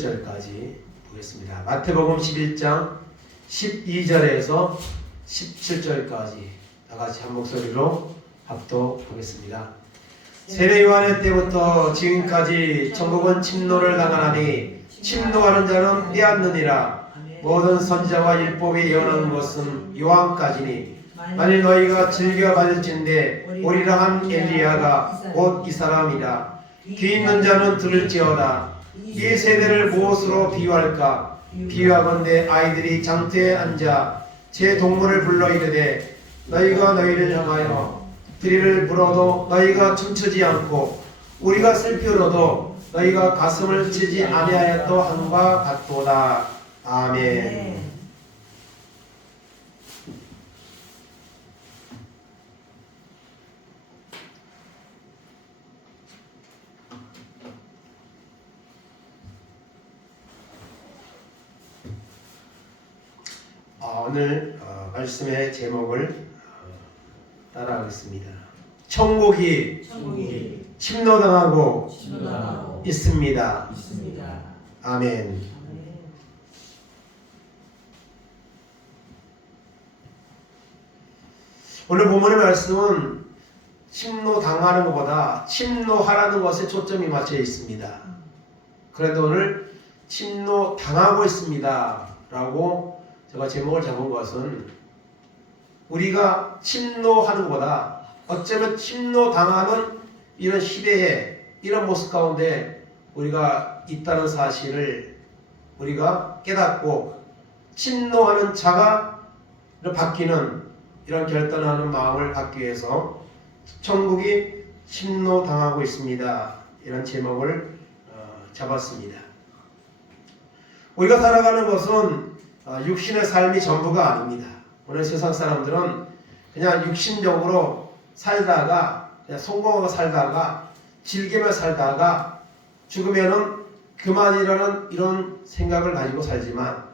17절까지 보겠습니다. 마태복음 11장 12절에서 17절까지 다 같이 한 목소리로 합독하겠습니다. 세례 요한의 때부터 지금까지 천국은 침노를 당하나니 침노하는 자는 빼앗느니라. 모든 선지자와 율법이 예언한 것은 요한까지니 만일 너희가 즐겨 받을진대 오리라 한 엘리야가 곧 이 사람이라. 귀 있는 자는 들을지어다. 이 세대를 무엇으로 비유할까? 비유하건대 아이들이 장터에 앉아 제 동물을 불러 이르되 너희가 너희를 향하여 드리를 불어도 너희가 춤추지 않고 우리가 슬피 울어도 너희가 가슴을 치지 아니하였도 함과 같도다. 아멘. 오늘 말씀의 제목을 따라하겠습니다. 천국이 침노당하고 있습니다. 아멘. 오늘 본문의 말씀은 침노당하는 것보다 침노하라는 것에 초점이 맞춰 있습니다. 그런데 오늘 침노당하고 있습니다 라고 제가 제목을 잡은 것은 우리가 침노하는 것보다 어쩌면 침노당하는 이런 시대에 이런 모습 가운데 우리가 있다는 사실을 우리가 깨닫고 침노하는 자가 바뀌는 이런 결단하는 마음을 갖기 위해서 천국이 침노당하고 있습니다. 이런 제목을 잡았습니다. 우리가 살아가는 것은 육신의 삶이 전부가 아닙니다. 오늘 세상 사람들은 그냥 육신적으로 살다가 그냥 성공하고 살다가 즐기며 살다가 죽으면은 그만이라는 이런 생각을 가지고 살지만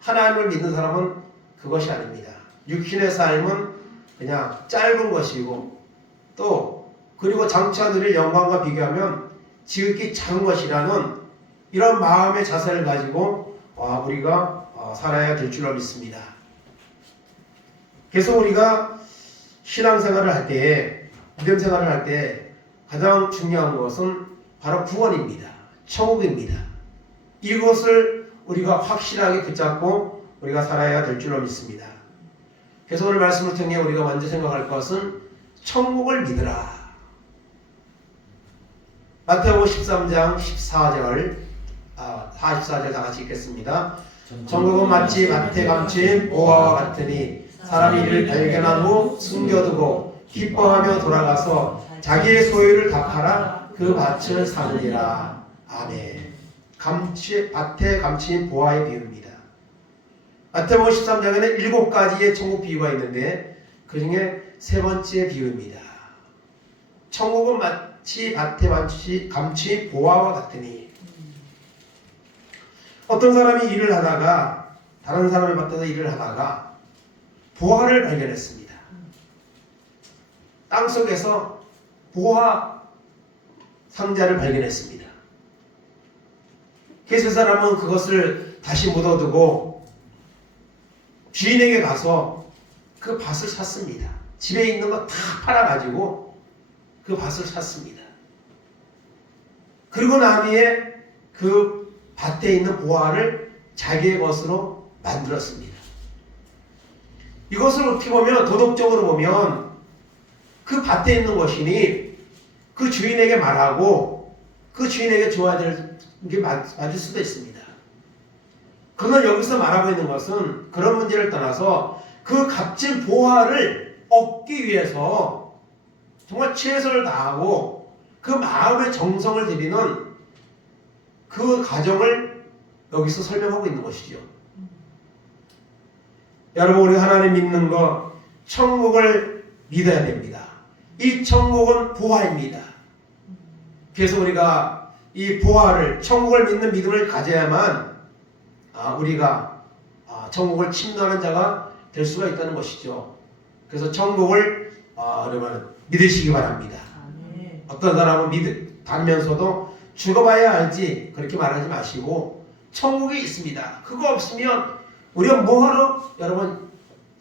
하나님을 믿는 사람은 그것이 아닙니다. 육신의 삶은 그냥 짧은 것이고 또 그리고 장차 누릴 영광과 비교하면 지극히 작은 것이라는 이런 마음의 자세를 가지고 우리가 살아야 될 줄로 믿습니다. 그래서 우리가 신앙생활을 할 때, 믿음생활을 할 때 가장 중요한 것은 바로 구원입니다. 천국입니다. 이것을 우리가 확실하게 붙잡고 우리가 살아야 될 줄로 믿습니다. 그래서 오늘 말씀을 통해 우리가 먼저 생각할 것은 천국을 믿으라. 마태복음 13장 14절 44절 다 같이 읽겠습니다. 천국은 마치 밭에 감춘 보화와 같으니 사람이 이를 발견한 후 숨겨두고 기뻐하며 돌아가서 자기의 소유를 다 팔아 그 밭을 사느니라. 아멘. 밭에 감춘 보화의 비유입니다. 마태복음 13장에는 7가지의 천국 비유가 있는데 그 중에 세 번째 비유입니다. 천국은 마치 밭에 감춘 보화와 같으니 어떤 사람이 일을 하다가 다른 사람의 밭에서 일을 하다가 보화를 발견했습니다. 땅속에서 보화 상자를 발견했습니다. 그래서 그 사람은 그것을 다시 묻어두고 주인에게 가서 그 밭을 샀습니다. 집에 있는 거 다 팔아가지고 그 밭을 샀습니다. 그리고 난 후에 그 밭에 있는 보화를 자기의 것으로 만들었습니다. 이것을 어떻게 보면 도덕적으로 보면 그 밭에 있는 것이니 그 주인에게 말하고 그 주인에게 줘야 될 게 맞을 수도 있습니다. 그러나 여기서 말하고 있는 것은 그런 문제를 떠나서 그 값진 보화를 얻기 위해서 정말 최선을 다하고 그 마음의 정성을 들이는 그 과정을 여기서 설명하고 있는 것이죠. 여러분, 우리 하나님 믿는 것, 천국을 믿어야 됩니다. 이 천국은 보화입니다. 그래서 우리가 이 보화를, 천국을 믿는 믿음을 가져야만 우리가 천국을 침노하는 자가 될 수가 있다는 것이죠. 그래서 천국을 여러분 믿으시기 바랍니다. 어떤 사람은 믿으면서도 죽어봐야 알지 그렇게 말하지 마시고 천국이 있습니다. 그거 없으면 우리가 뭐하러 여러분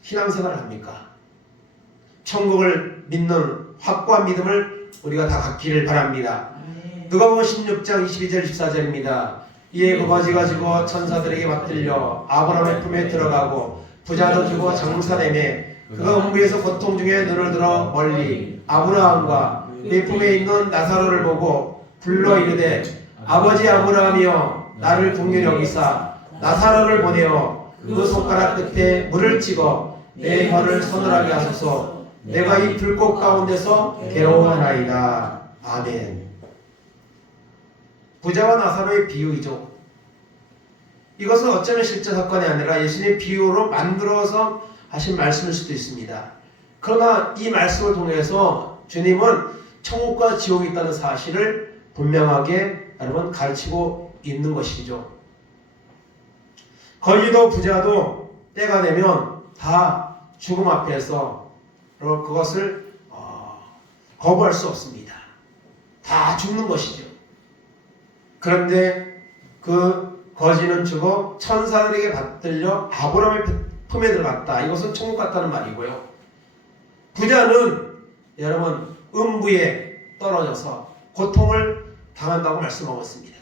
신앙생활을 합니까? 천국을 믿는 확고한 믿음을 우리가 다 갖기를 바랍니다. 누가복음 16장 22절 14절입니다. 이에 그 거지 가지고 천사들에게 맞들려 아브라함의 품에 들어가고 부자도 주고 장사되매 그가 음부에서 고통 중에 눈을 들어 멀리 아브라함과 내 품에 있는 나사로를 보고 불러 이르되 아버지 아브라함이여 나를 긍휼히 여기사 나사로를 보내어 그 손가락 끝에 물을 찍어 내 혀를 서늘하게 하소서. 내가 이 불꽃 가운데서 괴로워하나이다. 아멘. 부자와 나사로의 비유이죠. 이것은 어쩌면 실제 사건이 아니라 예수님의 비유로 만들어서 하신 말씀일 수도 있습니다. 그러나 이 말씀을 통해서 주님은 천국과 지옥이 있다는 사실을 분명하게 여러분 가르치고 있는 것이죠. 거지도 부자도 때가 되면 다 죽음 앞에서 그것을 거부할 수 없습니다. 다 죽는 것이죠. 그런데 그 거지는 죽어 천사들에게 받들려 아브라함의 품에 들어갔다. 이것은 천국 같다는 말이고요. 부자는 여러분 음부에 떨어져서 고통을 당한다고 말씀하고 있습니다.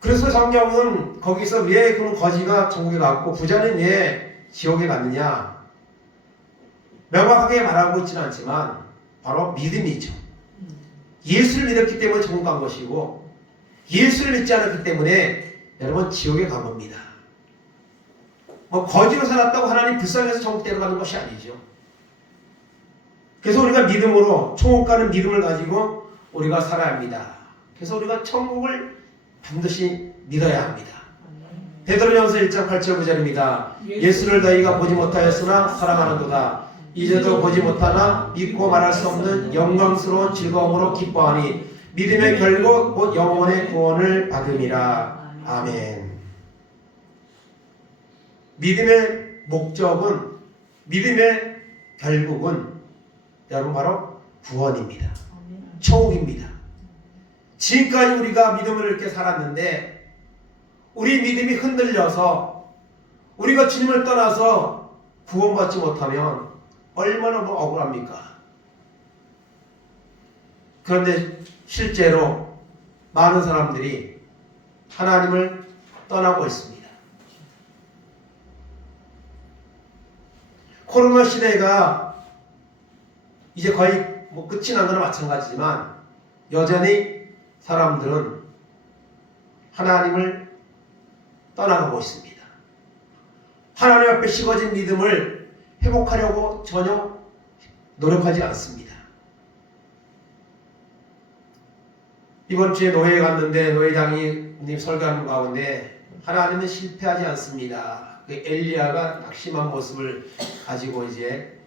그래서 성경은 거기서 왜 그런 거지가 천국에 갔고 부자는 왜 지옥에 갔느냐 명확하게 말하고 있지는 않지만 바로 믿음이죠. 예수를 믿었기 때문에 천국 간 것이고 예수를 믿지 않았기 때문에 여러분 지옥에 간 겁니다. 거지로 살았다고 하나님 불쌍해서 천국 데려가는 것이 아니죠. 그래서 우리가 믿음으로 천국 가는 믿음을 가지고 우리가 살아야 합니다. 그래서 우리가 천국을 반드시 믿어야 합니다. 베드로전서 1장 8절 9절입니다. 예수를 너희가 보지 못하였으나 사랑하는도다. 이제도 보지 못하나 믿고 말할 수 없는 영광스러운 즐거움으로 기뻐하니 믿음의 결국 곧 영혼의 구원을 받음이라. 아멘. 믿음의 목적은 믿음의 결국은 여러분 바로 구원입니다. 천국입니다. 지금까지 우리가 믿음을 이렇게 살았는데 우리 믿음이 흔들려서 우리가 주님을 떠나서 구원받지 못하면 얼마나 억울합니까? 그런데 실제로 많은 사람들이 하나님을 떠나고 있습니다. 코로나 시대가 이제 거의 끝이 난 거나 마찬가지지만 여전히 사람들은 하나님을 떠나가고 있습니다. 하나님 앞에 식어진 믿음을 회복하려고 전혀 노력하지 않습니다. 이번 주에 노예에 갔는데 노예장님 설교하는 가운데 하나님은 실패하지 않습니다. 엘리야가 낙심한 모습을 가지고 이제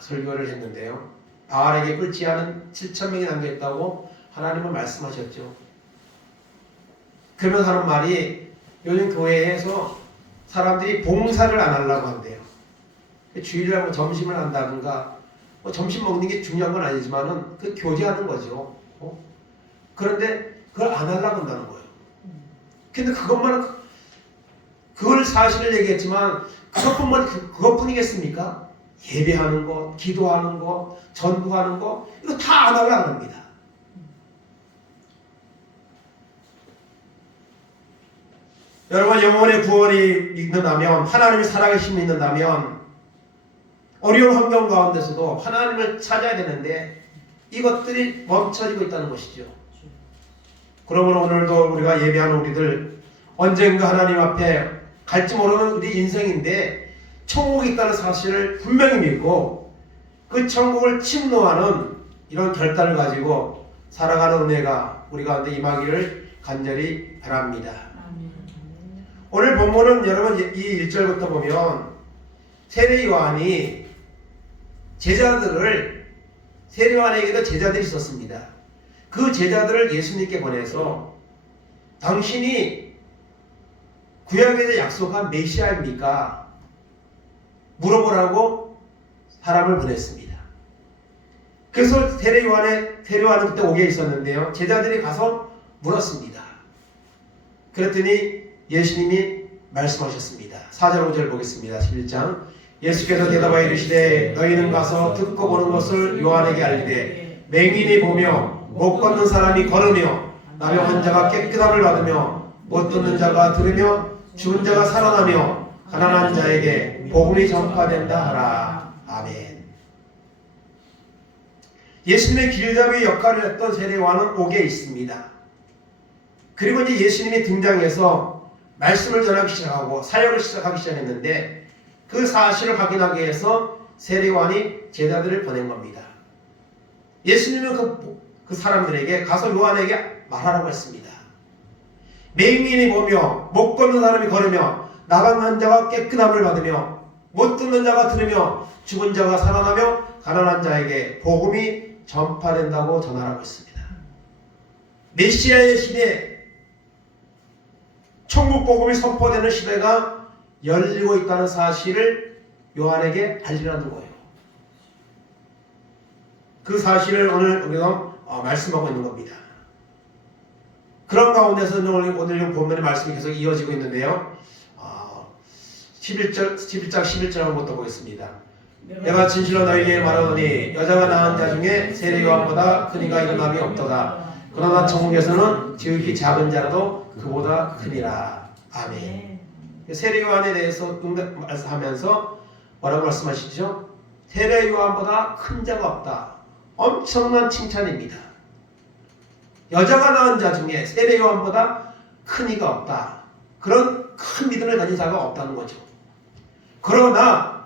설교를 했는데요. 바알에게 꿀지하는 7,000명이 남겨있다고 하나님은 말씀하셨죠. 그러면서 하는 말이 요즘 교회에서 사람들이 봉사를 안 하려고 한대요. 주일날 점심을 한다든가 점심 먹는 게 중요한 건 아니지만은 그 교제하는 거죠. 그런데 그걸 안 하려고 한다는 거예요. 근데 그걸 사실을 얘기했지만 그것뿐이겠습니까? 예배하는 것, 기도하는 것, 전도하는 것 이거 다 안 하려고 합니다. 여러분 영혼의 구원이 있는다면 하나님이 살아계심이 있는다면 어려운 환경 가운데서도 하나님을 찾아야 되는데 이것들이 멈춰지고 있다는 것이죠. 그러므로 오늘도 우리가 예배하는 우리들 언젠가 하나님 앞에 갈지 모르는 우리 인생인데 천국이 있다는 사실을 분명히 믿고 그 천국을 침노하는 이런 결단을 가지고 살아가는 은혜가 우리 가운데 임하기를 간절히 바랍니다. 오늘 본문은 여러분 이 1절부터 보면 세례 요한이 세례 요한에게도 제자들이 있었습니다. 그 제자들을 예수님께 보내서 당신이 구약에서 약속한 메시아입니까? 물어보라고 사람을 보냈습니다. 그래서 세례 요한은 그때 옥에 있었는데요. 제자들이 가서 물었습니다. 그랬더니 예수님이 말씀하셨습니다. 4절 5절 보겠습니다. 11장. 예수께서 대답하여 이르시되 너희는 가서 듣고 보는 것을 요한에게 알리되 맹인이 보며 못 걷는 사람이 걸으며 나병 환자가 깨끗함을 받으며 못 듣는 자가 들으며 죽은 자가 살아나며 가난한 자에게 복음이 전파된다 하라. 아멘. 예수님의 길잡이 역할을 했던 세례 요한은 옥에 있습니다. 그리고 이제 예수님이 등장해서 말씀을 전하기 시작하고 사역을 시작하기 시작했는데 그 사실을 확인하기 위해서 세례 요한이 제자들을 보낸 겁니다. 예수님은 그 사람들에게 가서 요한에게 말하라고 했습니다. 맹인이 보며 못 걷는 사람이 걸으며 나병 환자가 깨끗함을 받으며 못 듣는 자가 들으며 죽은 자가 살아나며 가난한 자에게 복음이 전파된다고 전하라고 했습니다. 메시아의 시대, 천국 복음이 선포되는 시대가 열리고 있다는 사실을 요한에게 알리라는 거예요. 그 사실을 오늘 우리가 말씀하고 있는 겁니다. 그런 가운데서 오늘 본문의 말씀이 계속 이어지고 있는데요. 11장 11절 한번 또 보겠습니다. 내가 진실로 너희에게 말하노니 여자가 낳은 자 중에 세례 요한보다 큰 이가 일어남이 없도다. 그러나 천국에서는 지극히 작은 자라도 그보다 크니라. 아멘. 세례 요한에 대해서 말씀하면서 뭐라고 말씀하시죠? 세례 요한보다 큰 자가 없다. 엄청난 칭찬입니다. 여자가 낳은 자 중에 세례 요한보다 큰 이가 없다. 그런 큰 믿음을 가진 자가 없다는 거죠. 그러나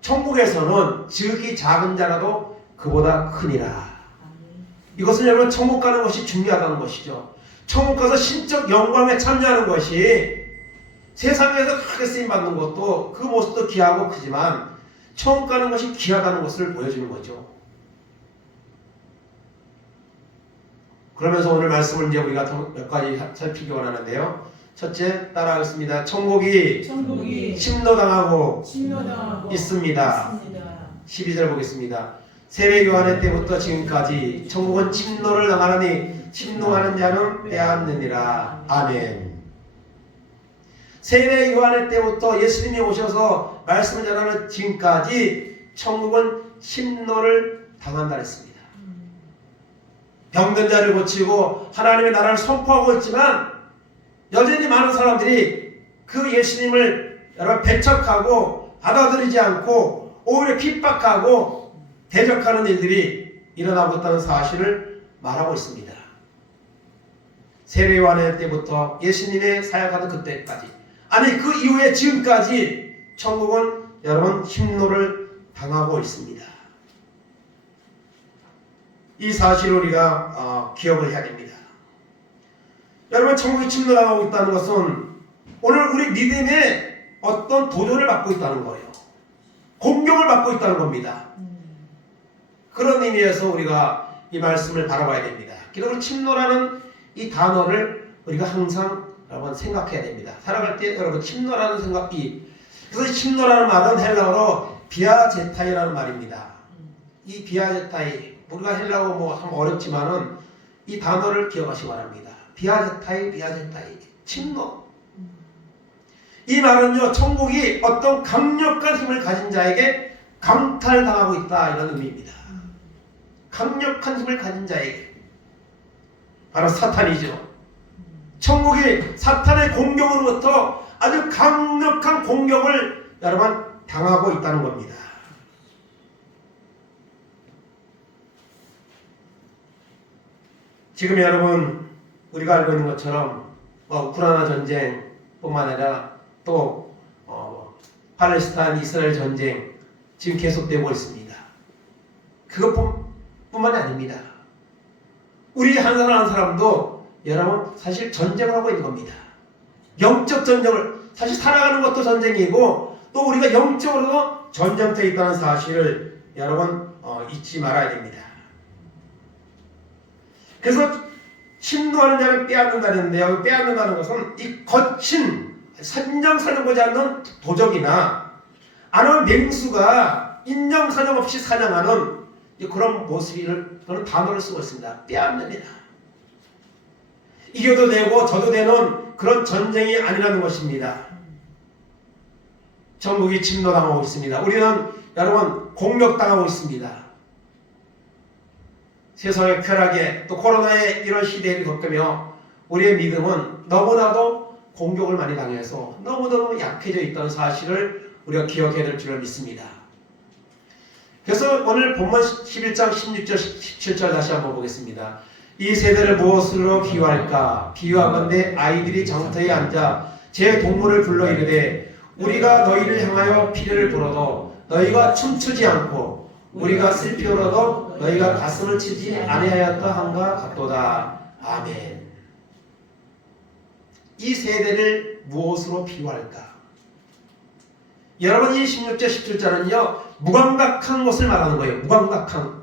천국에서는 지극히 작은 자라도 그보다 크니라. 이것은 여러분 천국 가는 것이 중요하다는 것이죠. 천국 가서 신적 영광에 참여하는 것이 세상에서 크게 쓰임받는 것도 그 모습도 귀하고 크지만 천국 가는 것이 귀하다는 것을 보여주는 거죠. 그러면서 오늘 말씀을 이제 우리가 몇 가지 살피기 원하는데요. 첫째, 따라하겠습니다. 천국이 침노당하고 있습니다. 12절 보겠습니다. 세례 요한의 때부터 지금까지 천국은 침노를 당하느니 침노하는 자는 빼앗느니라. 아멘. 세례 요한의 때부터 예수님이 오셔서 말씀을 전하는 지금까지 천국은 침노를 당한다 했습니다. 병든 자를 고치고 하나님의 나라를 선포하고 있지만 여전히 많은 사람들이 그 예수님을 여러분 배척하고 받아들이지 않고 오히려 핍박하고 대적하는 일들이 일어나고 있다는 사실을 말하고 있습니다. 세례 요한의 때부터 예수님의 사역하던 그때까지, 아니 그 이후에 지금까지 천국은 여러분 침노를 당하고 있습니다. 이 사실을 우리가 기억을 해야 됩니다. 여러분, 천국이 침노당하고 있다는 것은 오늘 우리 믿음에 어떤 도전을 받고 있다는 거예요. 공격을 받고 있다는 겁니다. 그런 의미에서 우리가 이 말씀을 바라봐야 됩니다. 그리고 침노라는 이 단어를 우리가 항상 여러분 생각해야 됩니다. 살아갈 때 여러분 침노라는 생각이, 그래서 침노라는 말은 헬라어로 비아제타이라는 말입니다. 이 비아제타이, 우리가 헬라어 뭐 참 어렵지만은 이 단어를 기억하시기 바랍니다. 비아제타이, 침노. 이 말은요, 천국이 어떤 강력한 힘을 가진 자에게 강탈당하고 있다, 이런 의미입니다. 강력한 힘을 가진 자에게, 바로 사탄이죠. 천국이 사탄의 공격으로부터 아주 강력한 공격을 여러분 당하고 있다는 겁니다. 지금 여러분 우리가 알고 있는 것처럼 우크라이나 전쟁뿐만 아니라 또 팔레스타인 이스라엘 전쟁 지금 계속되고 있습니다. 그것뿐만이 아닙니다. 우리 한 사람 한 사람도 여러분 사실 전쟁을 하고 있는 겁니다. 영적 전쟁을, 사실 살아가는 것도 전쟁이고 또 우리가 영적으로도 전쟁터에 있다는 사실을 여러분 잊지 말아야 됩니다. 그래서 침노하는 자를 빼앗는다는데요. 빼앗는다는 것은 이 거친 산정사정하지 않는 도적이나 아니면 맹수가 인정사정 없이 사냥하는 그런 모습을, 그런 단어를 쓰고 있습니다. 빼앗습니다. 이겨도 되고 져도 되는 그런 전쟁이 아니라는 것입니다. 전국이 침노당하고 있습니다. 우리는 여러분 공격당하고 있습니다. 세상의 쾌락에 또 코로나의 이런 시대를 겪으며 우리의 믿음은 너무나도 공격을 많이 당해서 너무너무 약해져 있다는 사실을 우리가 기억해야 될 줄을 믿습니다. 그래서 오늘 본문 11장 16절 17절 다시 한번 보겠습니다. 이 세대를 무엇으로 비유할까? 비유한 건데 아이들이 장터에 앉아 제 동물을 불러 이르되 우리가 너희를 향하여 피를 불어도 너희가 춤추지 않고 우리가 슬피 울어도 너희가 가슴을 치지 아니하였다 한가 같도다. 아멘. 이 세대를 무엇으로 비유할까? 여러분 이 16절 17절은요 무감각한 것을 말하는 거예요. 무감각한.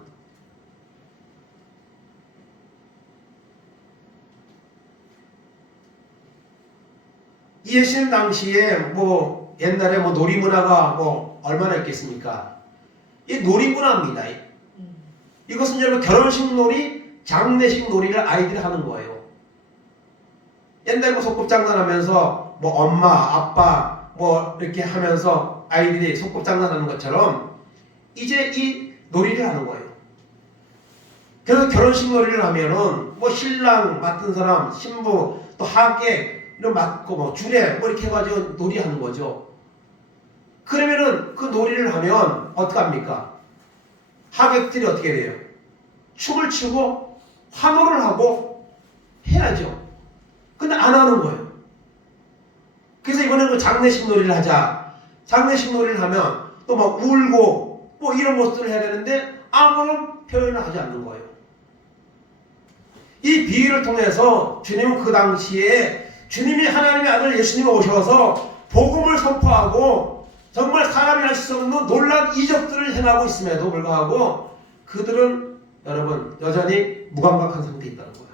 이 예수님 당시에 옛날에 놀이문화가 얼마나 있겠습니까? 이 놀이문화입니다. 이것은 여러분 결혼식 놀이, 장례식 놀이를 아이들이 하는 거예요. 옛날에 소꿉장난하면서 엄마, 아빠 이렇게 하면서 아이들이 소꿉장난하는 것처럼 이제 이 놀이를 하는 거예요. 그래서 결혼식 놀이를 하면은 신랑 맡은 사람, 신부, 또 하객 이런 맡고 주례 이렇게 해가지고 놀이하는 거죠. 그러면은 그 놀이를 하면 어떡합니까? 하객들이 어떻게 돼요? 춤을 추고 환호를 하고 해야죠. 근데 안 하는 거예요. 그래서 이번에는 장례식 놀이를 하자. 장례식 놀이를 하면 또 울고 이런 모습들을 해야 되는데 아무런 표현을 하지 않는 거예요. 이 비유를 통해서 주님은 그 당시에 주님이 하나님의 아들 예수님이 오셔서 복음을 선포하고 정말 사람이 할 수 없는 놀라운 이적들을 행하고 있음에도 불구하고 그들은 여러분 여전히 무감각한 상태에 있다는 거예요.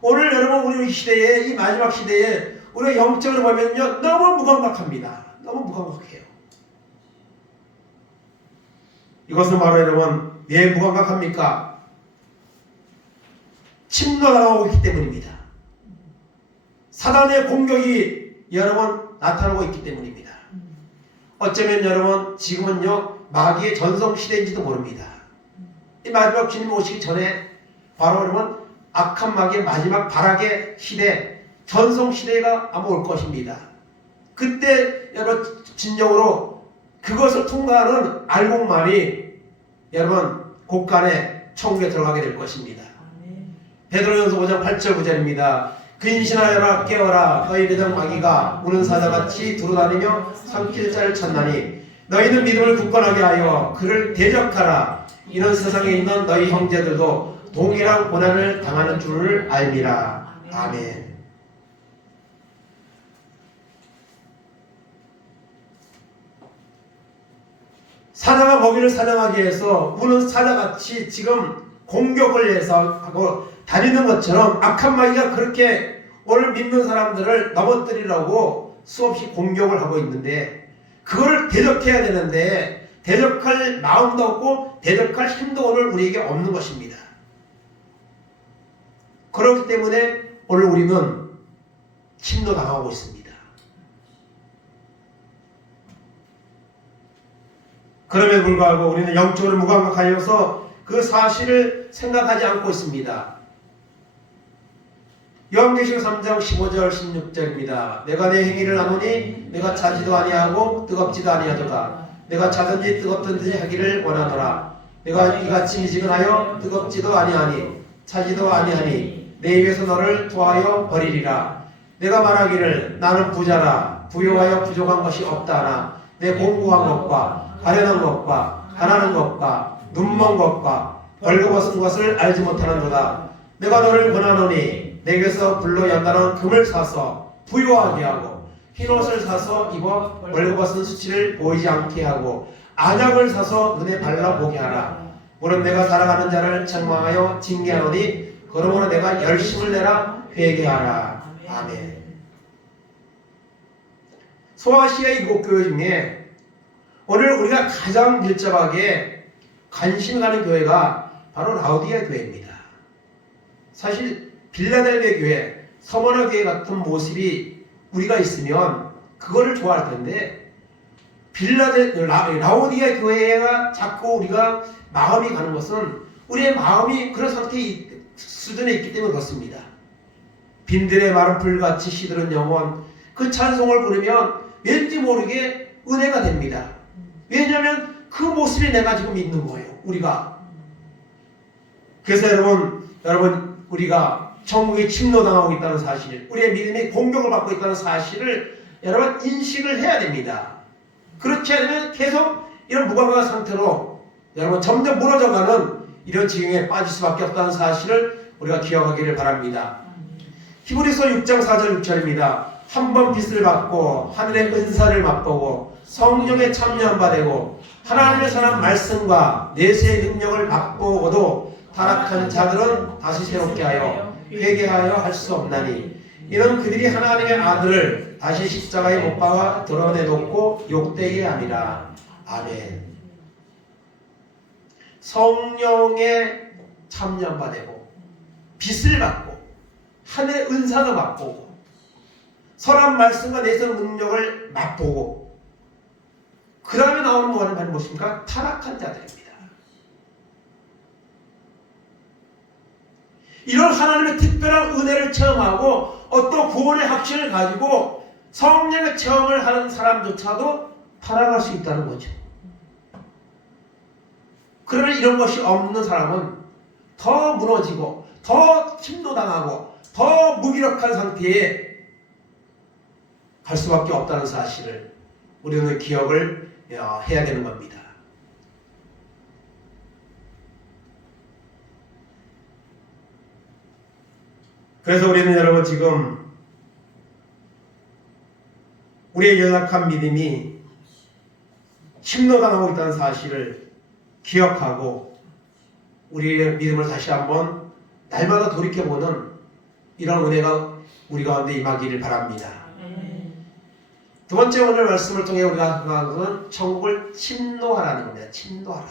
오늘 여러분 우리 시대에 이 마지막 시대에 우리가 영적으로 보면요 너무 무감각합니다. 너무 무감각해요. 이것은 바로 여러분 왜 무감각합니까? 침노당하고 있기 때문입니다. 사단의 공격이 여러분 나타나고 있기 때문입니다. 어쩌면 여러분 지금은요 마귀의 전성시대인지도 모릅니다. 이 마지막 주님 오시기 전에 바로 여러분 악한 마귀의 마지막 발악의 시대 전성시대가 아마 올 것입니다. 그때 여러분 진정으로 그것을 통과하는 알곡만이 여러분 곳간에 천국에 들어가게 될 것입니다. 베드로전서 5장 8절 9절입니다. 근신하여라 깨어라 너희 대장 마귀가 우는 사자같이 두루다니며 삼킬 자를 찾나니 너희는 믿음을 굳건하게 하여 그를 대적하라. 이런 세상에 있는 너희 형제들도 동일한 고난을 당하는 줄을 알미라. 아멘. 사자가 먹이를 사냥하기 위해서 우는 사자같이 지금 공격을 해서 하고 다니는 것처럼 악한 마귀가 그렇게 오늘 믿는 사람들을 넘어뜨리려고 수없이 공격을 하고 있는데 그걸 대적해야 되는데 대적할 마음도 없고 대적할 힘도 오늘 우리에게 없는 것입니다. 그렇기 때문에 오늘 우리는 침노당하고 있습니다. 그럼에도 불구하고 우리는 영적으로 무감각하여서 그 사실을 생각하지 않고 있습니다. 요한계시록 3장 15절 16절입니다. 내가 내 행위를 아노니 내가 차지도 아니하고 뜨겁지도 아니하도다. 내가 차든지 뜨겁든지 하기를 원하노라. 내가 이같이 미지근하여 뜨겁지도 아니하니 차지도 아니하니 내 입에서 너를 토하여 버리리라. 내가 말하기를 나는 부자라 부요하여 부족한 것이 없다 하나 내 공고한 것과 가련한 것과 가난한 것과 눈먼 것과 벌거벗은 것을 알지 못하는도다. 내가 너를 권하노니 내게서 불로 연단한 금을 사서 부유하게 하고 흰옷을 사서 입어 벌거벗은 수치를 보이지 않게 하고 안약을 사서 눈에 발라보게 하라. 오늘 내가 살아가는 자를 책망하여 징계하노니 그러므로 내가 열심을 내라 회개하라. 아멘. 소아시아 이국 교회 중에 오늘 우리가 가장 밀접하게 관심 가는 교회가 바로 라우디아 교회입니다. 사실 빌라델베 교회, 서머너 교회 같은 모습이 우리가 있으면 그거를 좋아할 텐데 라오디아 교회가 자꾸 우리가 마음이 가는 것은 우리의 마음이 그런 상태 수준에 있기 때문에 그렇습니다. 빈들의 마른 풀같이 시들은 영혼, 그 찬송을 부르면 왠지 모르게 은혜가 됩니다. 왜냐하면 그 모습이 내가 지금 있는 거예요. 우리가. 그래서 여러분 우리가 천국에 침노당하고 있다는 사실, 우리의 믿음이 공격을 받고 있다는 사실을 여러분 인식을 해야 됩니다. 그렇지 않으면 계속 이런 무감각한 상태로 여러분 점점 무너져가는 이런 지경에 빠질 수밖에 없다는 사실을 우리가 기억하기를 바랍니다. 히브리서 6장 4절 6절입니다. 한 번 빛을 받고 하늘의 은사를 맛보고 성령에 참여한 바 되고 하나님의 선한 말씀과 내세의 능력을 맛보고도 타락한 자들은 다시 새롭게 하여 회개하여 할 수 없나니 이는 그들이 하나님의 아들을 다시 십자가에 못 박아 드러내놓고 욕되게 함이라. 아멘. 성령에 참여한 바 되고 빛을 받고 하늘의 은사도 맛보고 선한 말씀과 내세의 능력을 맛보고 그 다음에 나오는 말은 무엇입니까? 타락한 자들입니다. 이런 하나님의 특별한 은혜를 체험하고 어떤 구원의 확신을 가지고 성령의 체험을 하는 사람조차도 타락할 수 있다는 거죠. 그러나 이런 것이 없는 사람은 더 무너지고 더 침노당하고 더 무기력한 상태에 갈 수밖에 없다는 사실을 우리는 기억을 해야 되는 겁니다. 그래서 우리는 여러분 지금 우리의 연약한 믿음이 침노당하고 있다는 사실을 기억하고 우리의 믿음을 다시 한번 날마다 돌이켜보는 이런 은혜가 우리 가운데 임하기를 바랍니다. 두 번째 오늘 말씀을 통해 우리가 하는 것은 천국을 침노하라는 겁니다. 침노하라.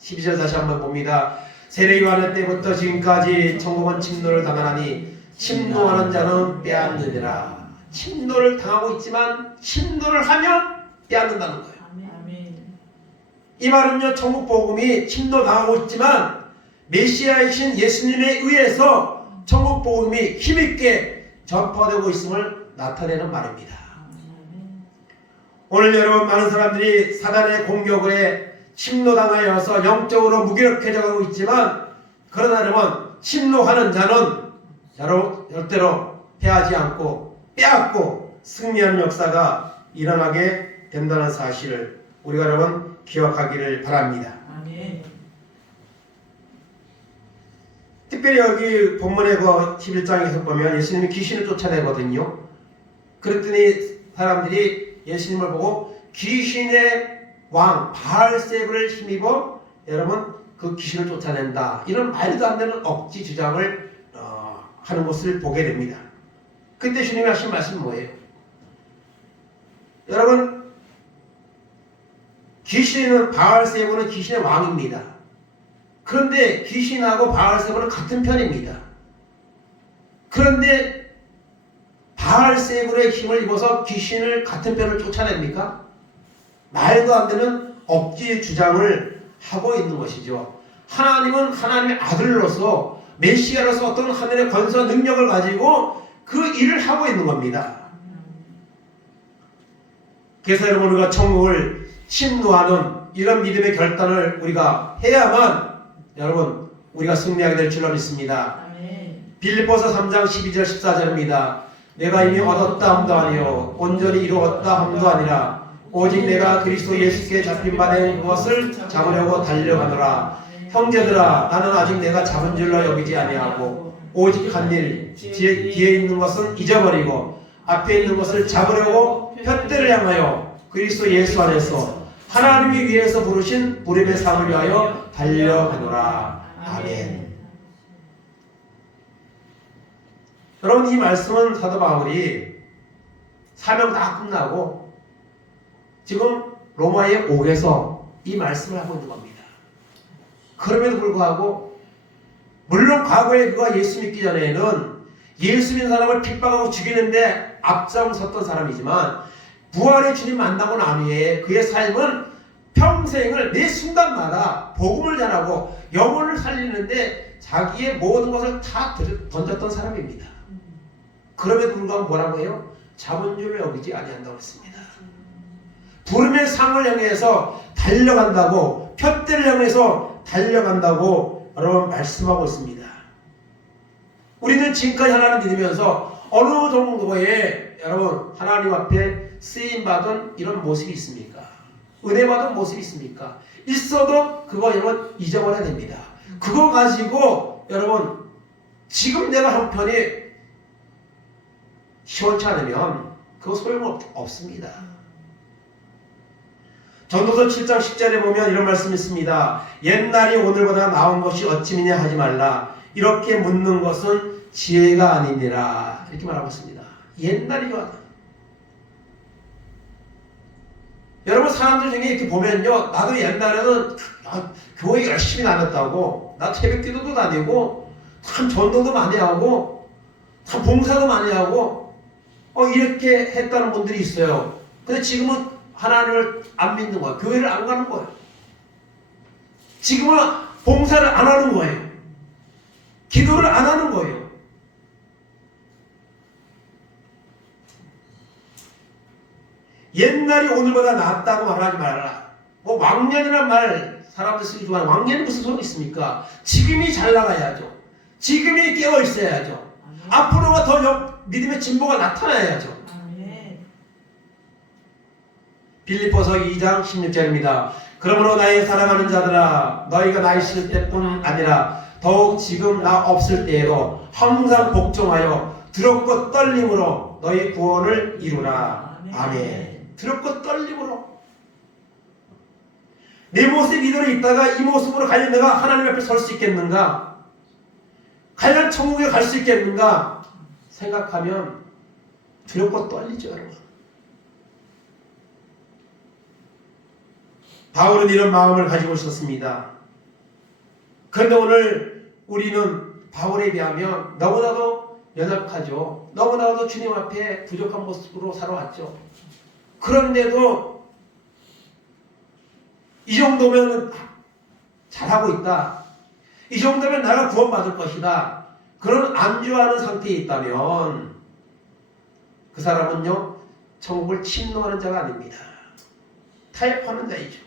12절 다시 한번 봅니다. 세례 요한의 때부터 지금까지 천국은 침노를 당하나니 침노하는 자는 빼앗느니라. 침노를 당하고 있지만 침노를 하면 빼앗는다는 거예요. 이 말은요, 천국 복음이 침노당하고 있지만 메시아이신 예수님에 의해서 천국 복음이 힘있게 전파되고 있음을 나타내는 말입니다. 오늘 여러분 많은 사람들이 사단의 공격에 침노당하여서 영적으로 무기력해져 가고 있지만 그러나 여러분 침노하는 자는 절대로 패하지 않고 빼앗고 승리하는 역사가 일어나게 된다는 사실을 우리가 여러분 기억하기를 바랍니다. 아멘. 특별히 여기 본문의 그 11장에서 보면 예수님이 귀신을 쫓아내거든요. 그랬더니 사람들이 예수님을 보고 귀신의 왕 바알세불을 힘입어 여러분 그 귀신을 쫓아낸다, 이런 말도 안 되는 억지 주장을 하는 것을 보게 됩니다. 그때 주님이 하신 말씀은 뭐예요? 여러분 귀신은 바알세불은 귀신의 왕입니다. 그런데 귀신하고 바알세불은 같은 편입니다. 그런데 바알세불의 힘을 입어서 귀신을 같은 편을 쫓아냅니까? 말도 안 되는 억지 주장을 하고 있는 것이죠. 하나님은 하나님의 아들로서 메시아로서 어떤 하늘의 권세와 능력을 가지고 그 일을 하고 있는 겁니다. 그래서 여러분 우리가 천국을 침노하는 이런 믿음의 결단을 우리가 해야만 여러분 우리가 승리하게 될 줄로 믿습니다. 빌립보서 3장 12절 14절입니다. 내가 이미 얻었다 함도 아니요 온전히 이루었다 함도 아니라 오직 내가 그리스도 예수께 잡힌 바 된 것을 잡으려고 달려가노라. 형제들아 나는 아직 내가 잡은 줄로 여기지 아니하고 오직 한 일 뒤에 있는 것은 잊어버리고 앞에 있는 것을 잡으려고 푯대를 향하여 그리스도 예수 안에서 하나님이 위에서 부르신 부름의 상을 위하여 달려가노라. 아멘. 여러분 이 말씀은 사도 바울이 사명 다 끝나고 지금 로마의 옥에서 이 말씀을 하고 있는 겁니다. 그럼에도 불구하고 물론 과거에 그가 예수 믿기 전에는 예수 믿는 사람을 핍박하고 죽이는데 앞장섰던 사람이지만 부활의 주님 만나고 난 후에 그의 삶은 평생을 매 순간마다 복음을 전하고 영혼을 살리는데 자기의 모든 것을 다 던졌던 사람입니다. 그럼에도 불구하고 뭐라고 해요? 자본주의를 여기지 아니한다고 했습니다. 부름의 상을 향해서 달려간다고, 표대를 향해서 달려간다고 여러분 말씀하고 있습니다. 우리는 지금까지 하나님 믿으면서 어느 정도의 여러분 하나님 앞에 쓰임받은 이런 모습이 있습니까? 은혜 받은 모습이 있습니까? 있어도 그거 여러분 잊어버려야 됩니다. 그거 가지고 여러분 지금 내가 형편이 시원치 않으면 그거 소용없습니다. 전도서 7장 10절에 보면 이런 말씀이 있습니다. 옛날이 오늘보다 나은 것이 어찌미냐 하지 말라. 이렇게 묻는 것은 지혜가 아니니라. 이렇게 말하고 있습니다. 옛날이 좋았다. 여러분 사람들 중에 이렇게 보면요. 나도 옛날에는 교회 열심히 다녔다고. 나 새벽기도도 다니고 참 전도도 많이 하고 참 봉사도 많이 하고 이렇게 했다는 분들이 있어요. 근데 지금은 하나님을 안 믿는 거예요. 교회를 안 가는 거예요. 지금은 봉사를 안 하는 거예요. 기도를 안 하는 거예요. 옛날이 오늘보다 낫다고 말하지 말라. 뭐 왕년이란 말 사람들 쓰기 좋아하는 왕년이 무슨 소용이 있습니까? 지금이 잘 나가야죠. 지금이 깨어 있어야죠. 앞으로가 더 믿음의 진보가 나타나야죠. 빌립보서 2장 16절입니다. 그러므로 나의 사랑하는 자들아 너희가 나 있을 때뿐 아니라 더욱 지금 나 없을 때에도 항상 복종하여 두렵고 떨림으로 너희 구원을 이루라. 아멘. 두렵고 떨림으로 내 모습 이대로 있다가 이 모습으로 과연 내가 하나님 앞에 설 수 있겠는가? 과연 천국에 갈 수 있겠는가? 생각하면 두렵고 떨리죠 여러분. 바울은 이런 마음을 가지고 있었습니다. 그런데 오늘 우리는 바울에 비하면 너무나도 연약하죠. 너무나도 주님 앞에 부족한 모습으로 살아왔죠. 그런데도 이 정도면 잘하고 있다. 이 정도면 나가 구원받을 것이다. 그런 안주하는 상태에 있다면 그 사람은요 천국을 침노하는 자가 아닙니다. 타협하는 자이죠.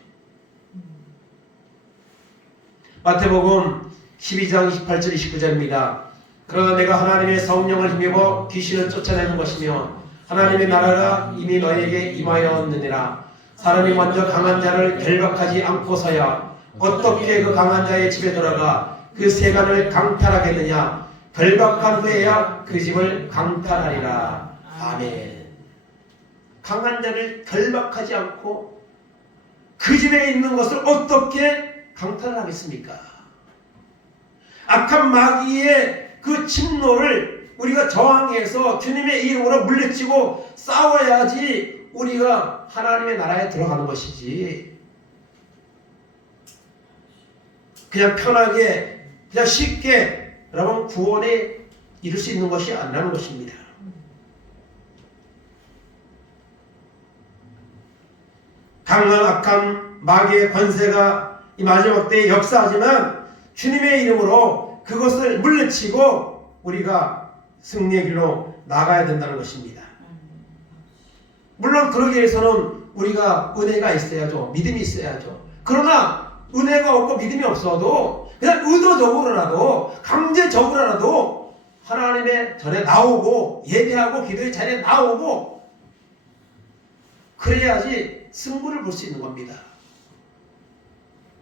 마태복음 12장 28절 29절입니다. 그러나 내가 하나님의 성령을 힘입어 귀신을 쫓아내는 것이며 하나님의 나라가 이미 너에게 임하였느니라. 사람이 먼저 강한 자를 결박하지 않고서야 어떻게 그 강한 자의 집에 들어가 그 세간을 강탈하겠느냐. 결박한 후에야 그 집을 강탈하리라. 아멘. 강한 자를 결박하지 않고 그 집에 있는 것을 어떻게 강탈을 하겠습니까? 악한 마귀의 그 침노를 우리가 저항해서 주님의 이름으로 물리치고 싸워야지 우리가 하나님의 나라에 들어가는 것이지 그냥 편하게 그냥 쉽게 여러분 구원에 이룰 수 있는 것이 아니라는 것입니다. 강한 악한 마귀의 권세가 이 마지막 때에 역사하지만 주님의 이름으로 그것을 물리치고 우리가 승리의 길로 나가야 된다는 것입니다. 물론 그러기 위해서는 우리가 은혜가 있어야죠. 믿음이 있어야죠. 그러나 은혜가 없고 믿음이 없어도 그냥 의도적으로라도 강제적으로라도 하나님의 전에 나오고 예배하고 기도의 자리에 나오고 그래야지 승부를 볼 수 있는 겁니다.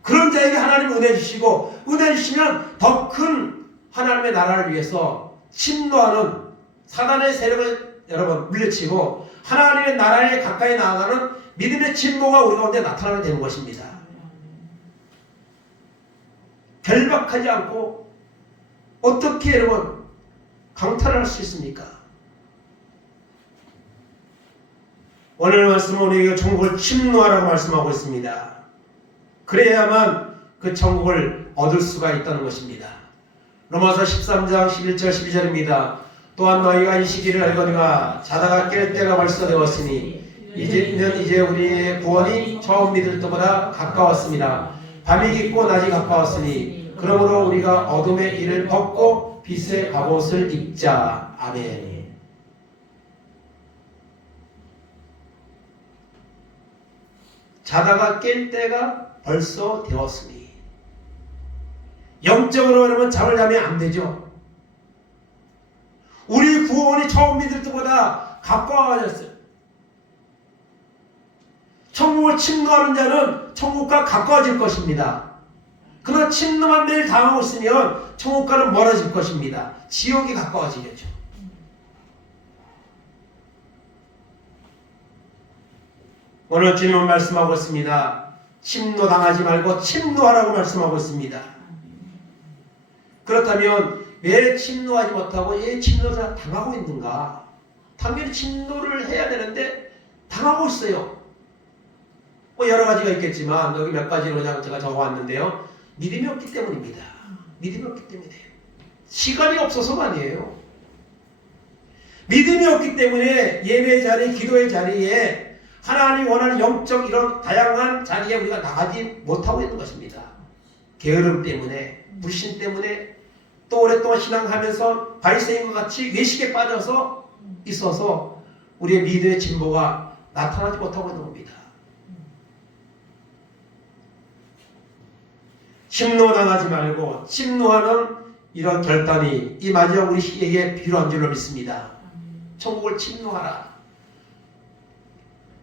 그런 자에게 하나님 은혜 주시고 은혜 주시면 더 큰 하나님의 나라를 위해서 침노하는 사단의 세력을 여러분 물리치고 하나님의 나라에 가까이 나아가는 믿음의 진보가 우리 가운데 나타나게 되는 것입니다. 결박하지 않고 어떻게 여러분 강탈을 할 수 있습니까? 오늘 말씀은 우리에게 천국을 침노하라고 말씀하고 있습니다. 그래야만 그 천국을 얻을 수가 있다는 것입니다. 로마서 13장 11절 12절입니다. 또한 너희가 이 시기를 알거니와 자다가 깰 때가 벌써 되었으니 이제 우리의 구원이 처음 믿을 때보다 가까웠습니다. 밤이 깊고 낮이 가까웠으니 그러므로 우리가 어둠의 일을 벗고 빛의 갑옷을 입자. 아멘. 자다가 깰 때가 벌써 되었으니, 영적으로 그러면 잠을 자면 안 되죠. 우리 구원이 처음 믿을 때보다 가까워졌어요. 천국을 침노하는 자는 천국과 가까워질 것입니다. 그러나 침노만 매일 당하고 있으면 천국과는 멀어질 것입니다. 지옥이 가까워지겠죠. 오늘 주님은 말씀하고 있습니다. 침노당하지 말고 침노하라고 말씀하고 있습니다. 그렇다면 왜 침노하지 못하고 왜 침노를 당하고 있는가? 당연히 침노를 해야 되는데 당하고 있어요. 뭐 여러 가지가 있겠지만 여기 몇 가지로 그냥 제가 적어왔는데요. 믿음이 없기 때문입니다. 믿음이 없기 때문에 시간이 없어서가 아니에요. 믿음이 없기 때문에 예배 자리, 기도의 자리에 하나님이 원하는 영적 이런 다양한 자리에 우리가 나가지 못하고 있는 것입니다. 게으름 때문에, 불신 때문에, 또 오랫동안 신앙하면서 바리새인과 같이 외식에 빠져서 있어서 우리의 믿음의 진보가 나타나지 못하고 있는 겁니다. 침노당하지 말고 침노하는 이런 결단이 이 마지막 우리 시에게 필요한 줄로 믿습니다. 천국을 침노하라.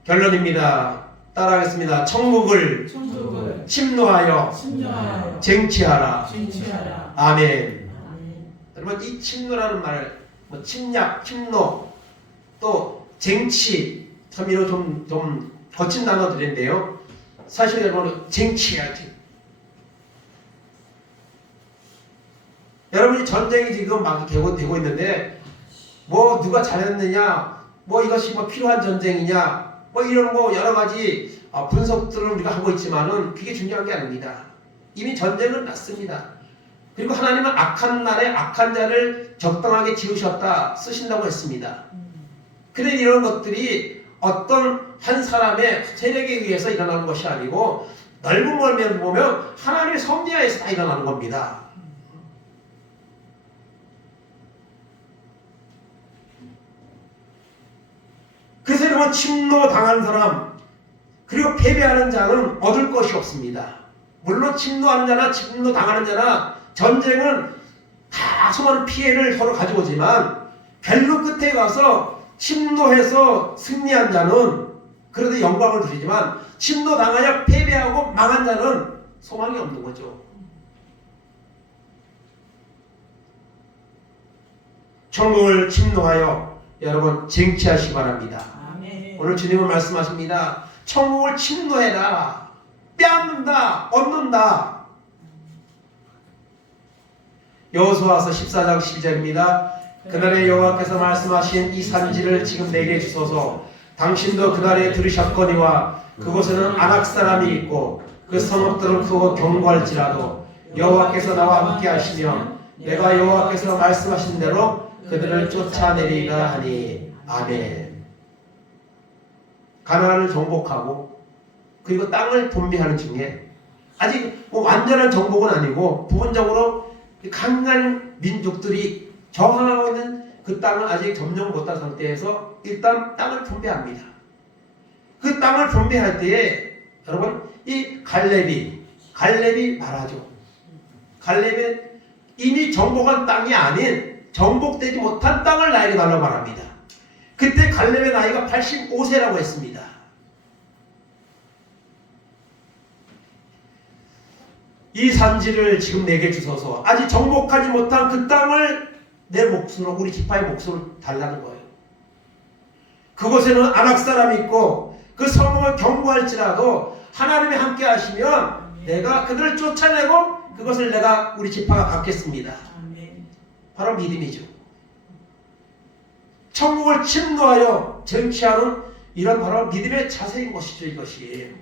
결론입니다. 따라하겠습니다. 천국을 침노하여 쟁취하라. 아멘. 여러분, 이 침노라는 말, 뭐 침략, 침노, 또 쟁취, 참 이런 좀 거친 단어들인데요. 사실 여러분, 쟁취해야지. 여러분이 전쟁이 지금 막 되고 있는데, 뭐 누가 잘했느냐, 뭐 이것이 뭐 필요한 전쟁이냐, 뭐 이런 뭐 여러 가지 분석들을 우리가 하고 있지만은 그게 중요한 게 아닙니다. 이미 전쟁은 났습니다. 그리고 하나님은 악한 날에 악한 자를 적당하게 지으셨다 쓰신다고 했습니다. 그런데 이런 것들이 어떤 한 사람의 세력에 의해서 일어나는 것이 아니고 넓은 멀면 보면 하나님의 섭리하에서 다 일어나는 겁니다. 그래서 여러분, 침노당한 사람 그리고 패배하는 자는 얻을 것이 없습니다. 물론 침노하는 자나 침노당하는 자나 전쟁은 다 수많은 피해를 서로 가져오지만 결국 끝에 가서 침노해서 승리한 자는 그래도 영광을 누리지만 침노당하여 패배하고 망한 자는 소망이 없는 거죠. 천국을 침노하여 여러분 쟁취하시기 바랍니다. 아멘. 오늘 주님은 말씀하십니다. 천국을 침노해라. 빼앗는다. 얻는다. 여호수아서 14장 12절입니다. 그날에 여호와께서 말씀하신 이 산지를 지금 내게 주소서. 당신도 그날에 들으셨거니와 그곳에는 아낙 사람이 있고 그 성읍들은 크고 견고할지라도 여호와께서 나와 함께 하시면 내가 여호와께서 말씀하신 대로 그들을 쫓아내리라 하니. 아멘. 가나안을 정복하고 그리고 땅을 분배하는 중에 아직 뭐 완전한 정복은 아니고 부분적으로 강한 민족들이 저항하고 있는 그 땅을 아직 점령 못한 상태에서 일단 땅을 분배합니다. 그 땅을 분배할 때에 여러분 이 갈렙이 말하죠. 갈렙은 이미 정복한 땅이 아닌 정복되지 못한 땅을 나에게 달라고 말합니다. 그때 갈렙의 나이가 85세라고 했습니다. 이 산지를 지금 내게 주소서. 아직 정복하지 못한 그 땅을 내 몫으로, 우리 지파의 몫으로 달라는 거예요. 그곳에는 아낙 사람이 있고 그 성읍을 경고할지라도 하나님이 함께 하시면 내가 그들을 쫓아내고 그것을 내가 우리 지파가 갖겠습니다. 바로 믿음이죠. 천국을 침노하여 쟁취하는 이런 바로 믿음의 자세인 것이죠. 이것이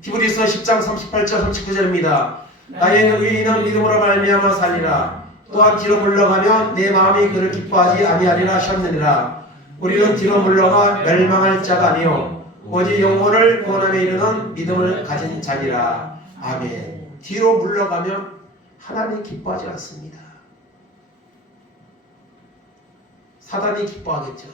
히브리서 10장 38절 39절입니다. 나의 의인은 믿음으로 말미암아 살리라. 또한 뒤로 물러가면 내 마음이 그를 기뻐하지 아니하리라 하셨느니라. 우리는 뒤로 물러가 멸망할 자가 아니요 오직 영혼을 구원함에 이르는 믿음을 가진 자니라. 아멘. 뒤로 물러가면 하나님 기뻐하지 않습니다. 사단이 기뻐하겠죠.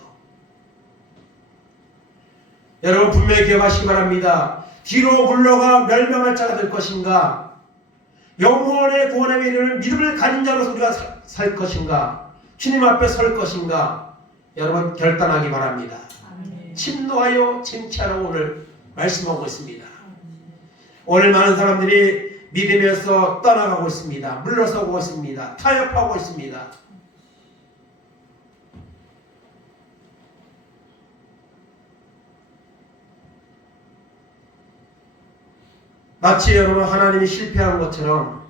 여러분 분명히 기억하시기 바랍니다. 뒤로 물러가 멸망할 자가 될 것인가, 영혼의 구원함에 이르는 믿음을 가진 자로서 우리가 살 것인가, 주님 앞에 설 것인가, 여러분 결단하기 바랍니다. 침노하여 쟁취하라고 오늘 말씀하고 있습니다. 오늘 많은 사람들이 믿음에서 떠나가고 있습니다. 물러서고 있습니다. 타협하고 있습니다. 마치 여러분 하나님이 실패한 것처럼